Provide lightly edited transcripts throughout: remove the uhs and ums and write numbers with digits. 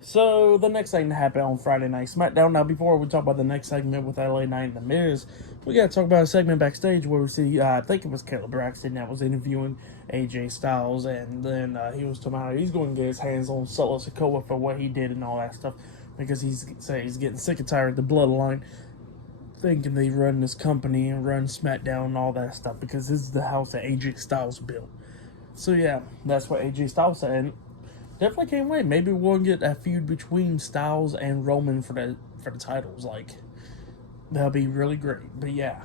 So the next thing that happened on Friday Night SmackDown. Now, before we talk about the next segment with LA Knight and The Miz, we gotta talk about a segment backstage where we see, I think it was Caleb Braxton that was interviewing AJ Styles, and then he was talking about he's going to get his hands on Solo Sikoa for what he did and all that stuff, because he's getting sick and tired of the Bloodline thinking they run this company and run SmackDown and all that stuff, because this is the house that AJ Styles built. So yeah, that's what AJ Styles said. And definitely can't wait. Maybe we'll get a feud between Styles and Roman for the titles. Like, that'll be really great. But yeah,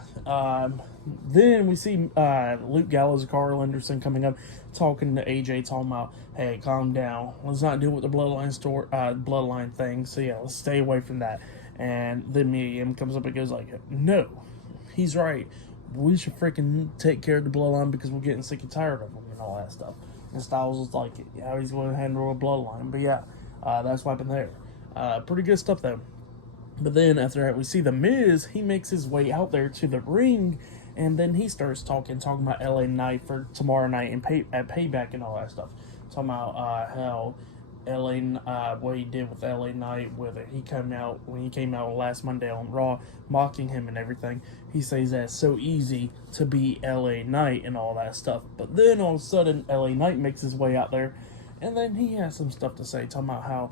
then we see Luke Gallows and Carl Anderson coming up, talking to AJ, talking about, hey, calm down. Let's not deal with the bloodline thing. So yeah, let's stay away from that. And then Miriam comes up and goes like, no, he's right. We should freaking take care of the bloodline because we're getting sick and tired of them and all that stuff. And Styles was like, yeah, he's going to handle a bloodline. But yeah, that's what happened there. Pretty good stuff though. But then after that, we see The Miz. He makes his way out there to the ring, and then he starts talking about LA Knight for tomorrow night and at Payback and all that stuff. Talking about how LA, what he did with LA Knight, with it. When he came out last Monday on Raw, mocking him and everything. He says that it's so easy to be LA Knight and all that stuff. But then all of a sudden, LA Knight makes his way out there, and then he has some stuff to say, talking about how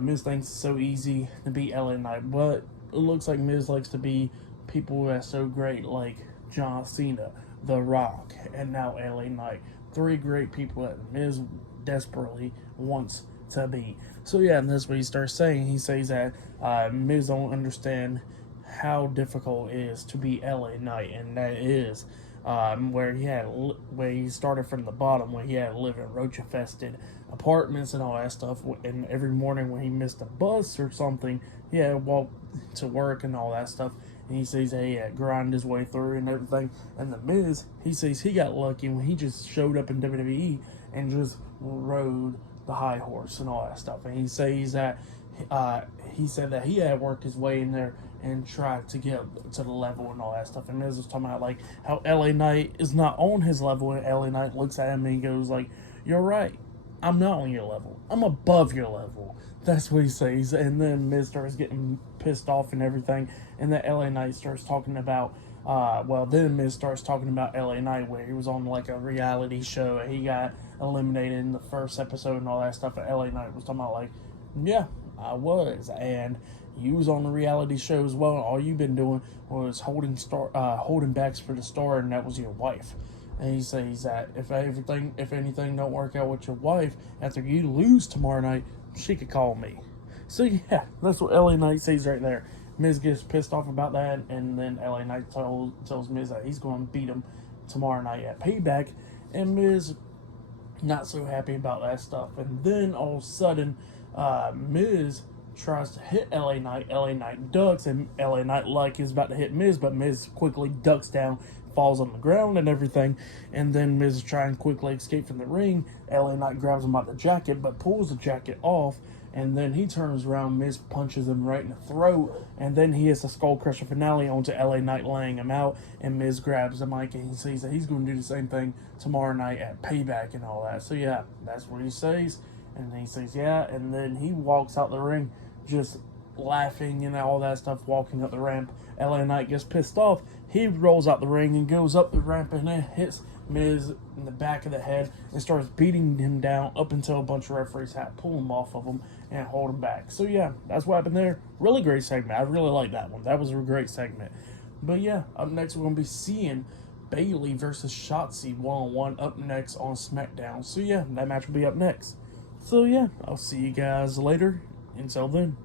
Miz thinks it's so easy to be LA Knight, but it looks like Miz likes to be people who are so great, like John Cena, The Rock, and now LA Knight. Three great people that Miz desperately wants to be. So yeah, and that's what he starts saying. He says that Miz don't understand how difficult it is to be LA Knight, and that is where he started from the bottom, where he had to live in roach infested apartments and all that stuff, and every morning when he missed a bus or something, he had to walk to work and all that stuff. And he says he had to grind his way through and everything. And The Miz, he says he got lucky when he just showed up in WWE and just rode the high horse and all that stuff. And he says that he said that he had worked his way in there and tried to get to the level and all that stuff. And Miz was talking about like how LA Knight is not on his level, and LA Knight looks at him and he goes like, "You're right. I'm not on your level. I'm above your level." That's what he says. And then Miz starts getting pissed off and everything. And then LA Knight starts talking about then Miz starts talking about LA Knight, where he was on like a reality show and he got eliminated in the first episode and all that stuff. And LA Knight was talking about like, yeah, I was, and you was on the reality show as well. And all you've been doing was holding backs for the star, and that was your wife. And he says that if anything don't work out with your wife after you lose tomorrow night, she could call me. So yeah, that's what LA Knight says right there. Miz gets pissed off about that, and then LA Knight tells Miz that he's going to beat him tomorrow night at Payback, and Miz not so happy about that stuff. And then all of a sudden, Miz tries to hit LA Knight. LA Knight ducks, and LA Knight like is about to hit Miz, but Miz quickly ducks down, falls on the ground and everything. And then Miz is trying to quickly escape from the ring. LA Knight grabs him by the jacket, but pulls the jacket off. And then he turns around, Miz punches him right in the throat, and then he hits a skull crusher finale onto LA Knight, laying him out. And Miz grabs the mic and he says that he's going to do the same thing tomorrow night at Payback and all that. So yeah, that's what he says. And he says yeah, and then he walks out the ring just laughing and all that stuff, walking up the ramp. LA Knight gets pissed off. He rolls out the ring and goes up the ramp and then hits Miz in the back of the head and starts beating him down up until a bunch of referees had to pull him off of him and hold him back. So yeah, that's what happened there. Really great segment. I really like that one. That was a great segment. But yeah, up next we're going to be seeing Bayley versus Shotzi one-on-one up next on SmackDown. So yeah, that match will be up next. So yeah, I'll see you guys later. Until then.